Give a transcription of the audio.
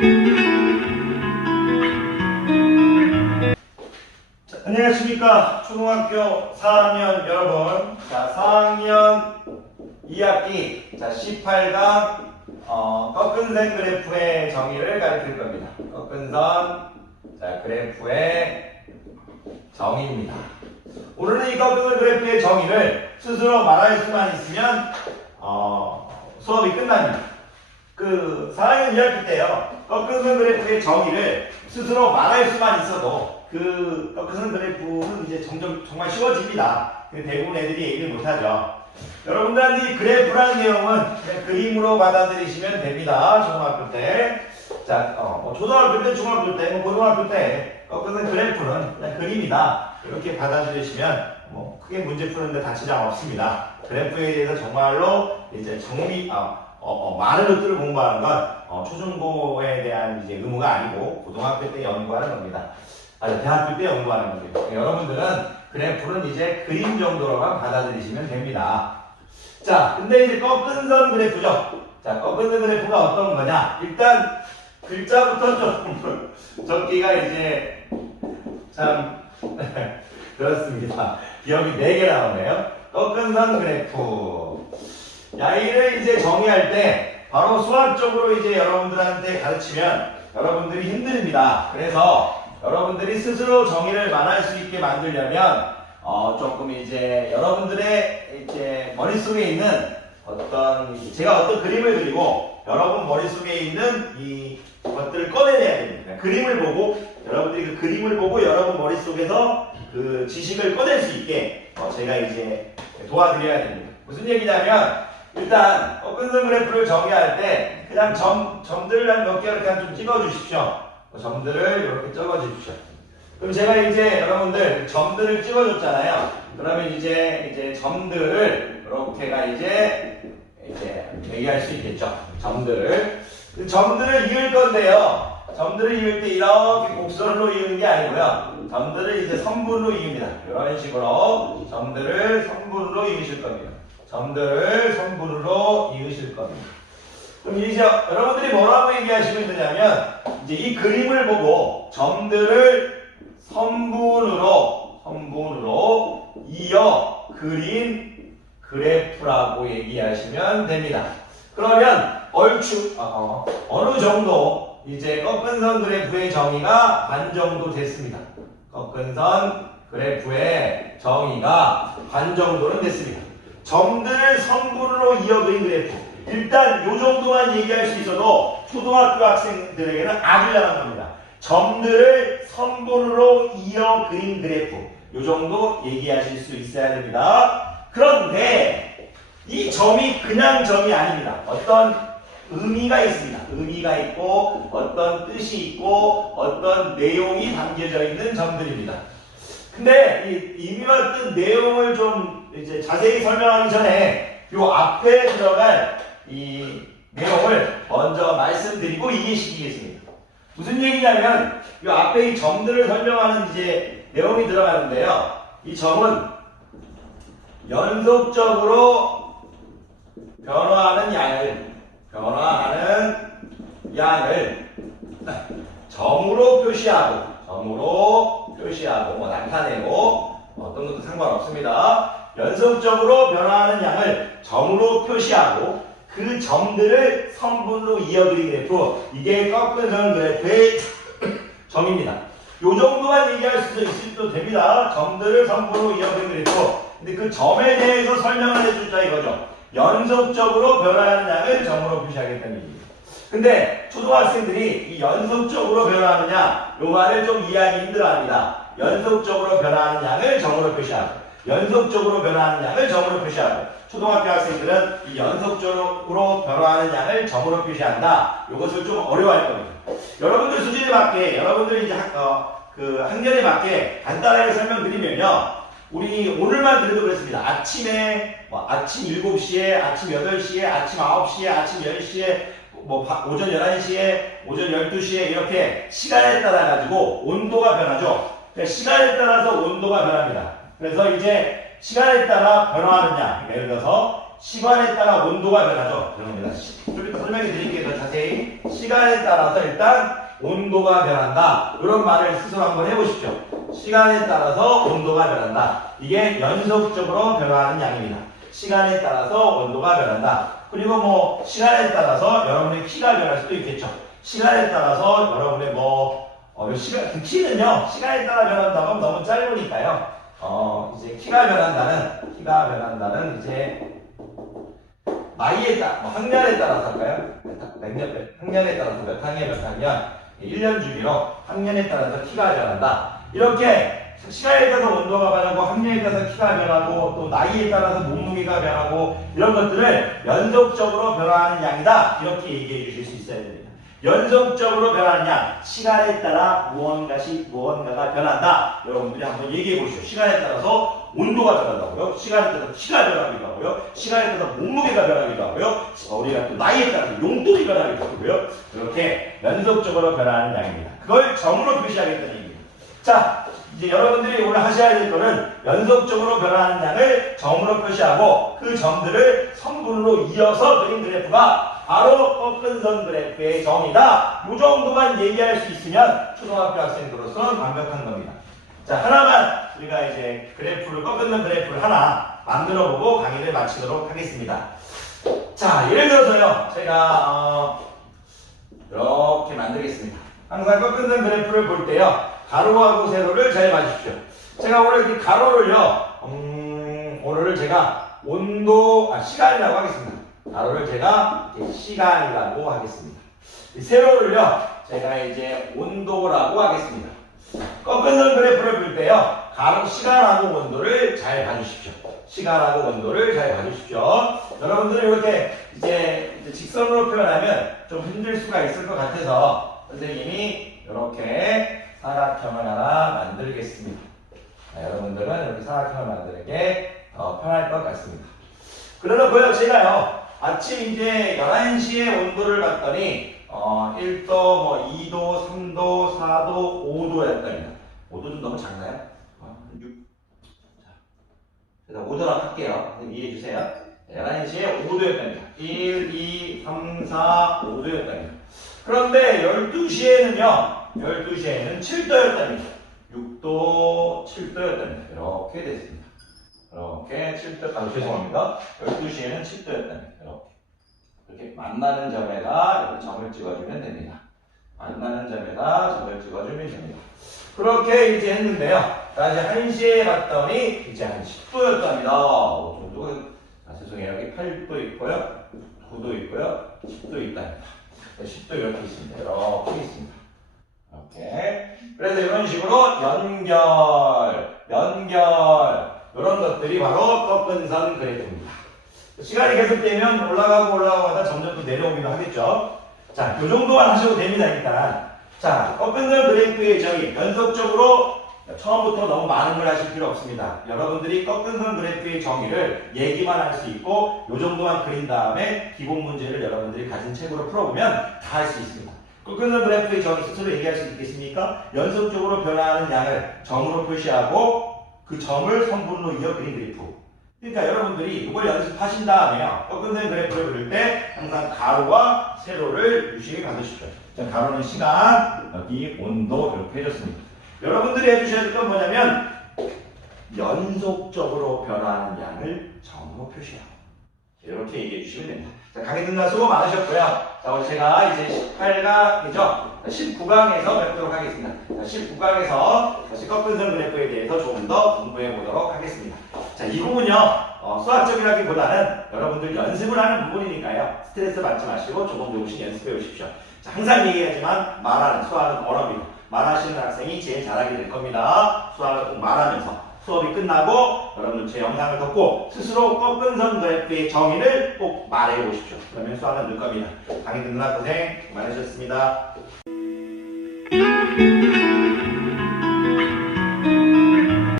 자, 안녕하십니까. 초등학교 4학년 여러분. 자, 4학년 2학기 18강 꺾은선 그래프의 정의를 가르칠 겁니다. 꺾은선 그래프의 정의입니다. 오늘은 이 꺾은선 그래프의 정의를 스스로 말할 수만 있으면 수업이 끝납니다. 그 4학년 2학기 때요. 꺾은선 그래프의 정의를 스스로 말할 수만 있어도 그 꺾은선 그래프는 이제 점점 정말 쉬워집니다. 대부분 애들이 얘기를 못하죠. 여러분들한테 이 그래프라는 내용은 그냥 그림으로 받아들이시면 됩니다. 초등학교 때. 자, 초등학교 때, 중학교 때, 고등학교 때 꺾은선 그래프는 그냥 그림이다. 이렇게 받아들이시면 크게 문제 푸는데 다치장 없습니다. 그래프에 대해서 정말로 이제 많은 것들을 공부하는 건 초중고에 대한 이제 의무가 아니고 고등학교 때 연구하는 겁니다. 대학교 때 연구하는 겁니다. 여러분들은 그래프는 이제 그림 정도로만 받아들이시면 됩니다. 자, 근데 이제 꺾은선 그래프죠. 자, 꺾은선 그래프가 어떤 거냐? 일단 글자부터 좀 적기가 이제 참 그렇습니다. 기억이 4개 나오네요. 꺾은선 그래프. 이를 이제 정의할 때 바로 수학적으로 이제 여러분들한테 가르치면 여러분들이 힘듭니다. 그래서 여러분들이 스스로 정의를 말할 수 있게 만들려면 조금 이제 여러분들의 이제 머릿속에 있는 제가 어떤 그림을 그리고 여러분 머릿속에 있는 이 것들을 꺼내내야 됩니다. 그림을 보고 여러분들이 그 그림을 보고 여러분 머릿속에서 그 지식을 꺼낼 수 있게 제가 이제 도와드려야 됩니다. 무슨 얘기냐면 일단 꺾은선 그래프를 정의할 때 그냥 점들을 한 몇 개 이렇게 좀 찍어 주십시오. 점들을 이렇게 적어 주십시오. 그럼 제가 이제 여러분들 점들을 찍어 줬잖아요. 그러면 이제 점들을 이렇게가 이제 얘기할 수 있겠죠. 점들을 이을 건데요. 점들을 이을 때 이렇게 곡선으로 이으는 게 아니고요. 점들을 이제 선분으로 이읍니다. 이런 식으로 점들을 선분으로 이으실 겁니다. 점들을 선분으로 이으실 겁니다. 그럼 이제 여러분들이 뭐라고 얘기하시면 되냐면 이제 이 그림을 보고 점들을 선분으로 이어 그린 그래프라고 얘기하시면 됩니다. 그러면 얼추 어느 정도 이제 꺾은선 그래프의 정의가 반 정도 됐습니다. 꺾은선 그래프의 정의가 반 정도는 됐습니다. 점들을 선분으로 이어 그린 그래프. 일단 요 정도만 얘기할 수 있어도 초등학교 학생들에게는 아주 잘한 겁니다. 점들을 선분으로 이어 그린 그래프. 요 정도 얘기하실 수 있어야 됩니다. 그런데 이 점이 그냥 점이 아닙니다. 어떤 의미가 있습니다. 의미가 있고 어떤 뜻이 있고 어떤 내용이 담겨져 있는 점들입니다. 근데 이 의미와 뜻 내용을 좀 이제 자세히 설명하기 전에 요 앞에 들어갈 이 내용을 먼저 말씀드리고 이해시키겠습니다. 무슨 얘기냐면 이 앞에 이 점들을 설명하는 이제 내용이 들어가는데요. 이 점은 연속적으로 변화하는 양을 점으로 표시하고 나타내고 어떤 것도 상관없습니다. 연속적으로 변화하는 양을 점으로 표시하고 그 점들을 선분으로 이어 그린 그래프. 이게 꺾은선 그래프의 정의입니다. 요 정도만 얘기할 수도 있어도 됩니다. 점들을 선분으로 이어 그린 그래프. 근데 그 점에 대해서 설명을 해주자 이거죠. 연속적으로 변화하는 양을 점으로 표시하겠다는 얘기입니다. 근데 초등학생들이 이 연속적으로 변화하느냐 요 말을 좀 이해하기 힘들어합니다. 연속적으로 변화하는 양을 점으로 표시하고 연속적으로 변화하는 양을 점으로 표시하고 초등학교 학생들은 이 연속적으로 변화하는 양을 점으로 표시한다. 이것을 좀 어려워할 겁니다. 여러분들 수준에 맞게 여러분들 이제 학년에 맞게 간단하게 설명드리면요. 우리 오늘만 그래도 그랬습니다. 아침에 아침 7시에, 아침 8시에, 아침 9시에, 아침 10시에, 오전 11시에, 오전 12시에 이렇게 시간에 따라 가지고 온도가 변하죠. 그러니까 시간에 따라서 온도가 변합니다. 그래서 이제 시간에 따라 변화하느냐. 예를 들어서 시간에 따라 온도가 변하죠. 좀 설명해 드릴게요. 더 자세히. 시간에 따라서 일단 온도가 변한다. 이런 말을 스스로 한번 해보십시오. 시간에 따라서 온도가 변한다. 이게 연속적으로 변화하는 양입니다. 시간에 따라서 온도가 변한다. 그리고 뭐 시간에 따라서 여러분의 키가 변할 수도 있겠죠. 시간에 따라서 여러분의 키는요 시간에 따라 변한다고 하면 너무 짧으니까요. 이제 키가 변한다는 이제 나이에 따라 학년에 따라서 할까요? 학년에 따라서 몇 학년 몇 학년 1년 주기로 학년에 따라서 키가 변한다. 이렇게 시간에 따라서 온도가 변하고 학년에 따라서 키가 변하고 또 나이에 따라서 몸무게가 변하고 이런 것들을 연속적으로 변화하는 양이다. 이렇게 얘기해 주실 수 있어야 됩니다. 연속적으로 변하는 양, 시간에 따라 무언가가 변한다. 여러분들이 한번 얘기해 보시죠. 시간에 따라서 온도가 변한다고요. 시간에 따라서 키가 변하기도 하고요. 시간에 따라서 몸무게가 변하기도 하고요. 우리가 또 나이에 따라서 용돈이 변하기도 하고요. 이렇게 연속적으로 변하는 양입니다. 그걸 점으로 표시하겠다는 얘기입니다. 자, 이제 여러분들이 오늘 하셔야 될 거는 연속적으로 변하는 양을 점으로 표시하고 그 점들을 선분으로 이어서 그린 그래프가 바로 꺾은 선 그래프의 정의다. 이 정도만 얘기할 수 있으면 초등학교 학생으로서는 완벽한 겁니다. 자, 하나만 우리가 이제 꺾은 선 그래프를 하나 만들어 보고 강의를 마치도록 하겠습니다. 자, 예를 들어서요, 제가 이렇게 만들겠습니다. 항상 꺾은 선 그래프를 볼 때요, 가로하고 세로를 잘 봐주십시오. 제가 오늘 이 가로를요, 오늘 제가 시간이라고 하겠습니다. 가로를 제가 시간이라고 하겠습니다. 세로를요, 제가 이제 온도라고 하겠습니다. 꺾은 선 그래프를 볼 때요, 시간하고 온도를 잘 봐주십시오. 시간하고 온도를 잘 봐주십시오. 여러분들이 이렇게 이제 직선으로 표현하면 좀 힘들 수가 있을 것 같아서 선생님이 이렇게 사각형을 하나 만들겠습니다. 여러분들은 이렇게 사각형을 만드는 게 더 편할 것 같습니다. 그러고요, 제가요, 아침 이제 11시에 온도를 봤더니 1도, 2도, 3도, 4도, 5도였답니다. 5도 좀 너무 작나요? 6. 자, 5도로 할게요. 이해해 주세요. 11시에 5도였답니다. 1, 2, 3, 4, 5도였답니다. 그런데 12시에는요, 7도였답니다. 6도, 7도였답니다. 이렇게 됐습니다. 이렇게 7도, 죄송합니다. 12시에는 7도였답니다. 이렇게 만나는 점에다 이렇게 점을 찍어주면 됩니다. 만나는 점에다 점을 찍어주면 됩니다. 그렇게 이제 했는데요. 자, 이제 1시에 봤더니 이제 한 10도였답니다. 죄송해요. 여기 8도 있고요. 9도 있고요. 10도 있답니다. 10도 이렇게 있습니다. 이렇게 있습니다. 이렇게. 그래서 이런 식으로 연결. 이런 것들이 바로 꺾은 선 그래프입니다. 시간이 계속되면 올라가고 하다 점점 또 내려오기도 하겠죠. 자, 이 정도만 하셔도 됩니다, 일단. 자, 꺾은 선 그래프의 정의. 연속적으로 처음부터 너무 많은 걸 하실 필요 없습니다. 여러분들이 꺾은 선 그래프의 정의를 얘기만 할 수 있고, 이 정도만 그린 다음에 기본 문제를 여러분들이 가진 책으로 풀어보면 다 할 수 있습니다. 꺾은 선 그래프의 정의 스스로 얘기할 수 있겠습니까? 연속적으로 변화하는 양을 점으로 표시하고, 그 점을 선분으로 이어 그린 그래프. 그러니까 여러분들이 이걸 연습하신 다음에요, 꺾은 선 그래프를 그릴 때 항상 가로와 세로를 유심히 봐주십시오. 가로는 시간, 여기 온도 이렇게 해줬습니다. 여러분들이 해주셔야 될 건 뭐냐면 연속적으로 변화하는 양을 점으로 표시하고 이렇게 얘기해 주시면 됩니다. 자, 강의 끝나 수고 많으셨고요. 자, 오늘 제가 이제 18강이죠. 19강에서 뵙도록 하겠습니다. 19강에서 다시 꺾은 선 그래프에 대해서 조금 더 공부해 보도록 하겠습니다. 자, 이 부분요, 수학적이라기보다는 여러분들 연습을 하는 부분이니까요. 스트레스 받지 마시고 조금씩 연습해 오십시오. 자, 항상 얘기하지만 수학은 언어입니다. 말하시는 학생이 제일 잘하게 될 겁니다. 수학을 꼭 말하면서. 수업이 끝나고 여러분들 제 영상을 듣고 스스로 꺾은 선 그래프의 정의를 꼭 말해 보십시오. 그러면 수학은 늘 겁니다. 강의 듣느라 고생 많으셨습니다.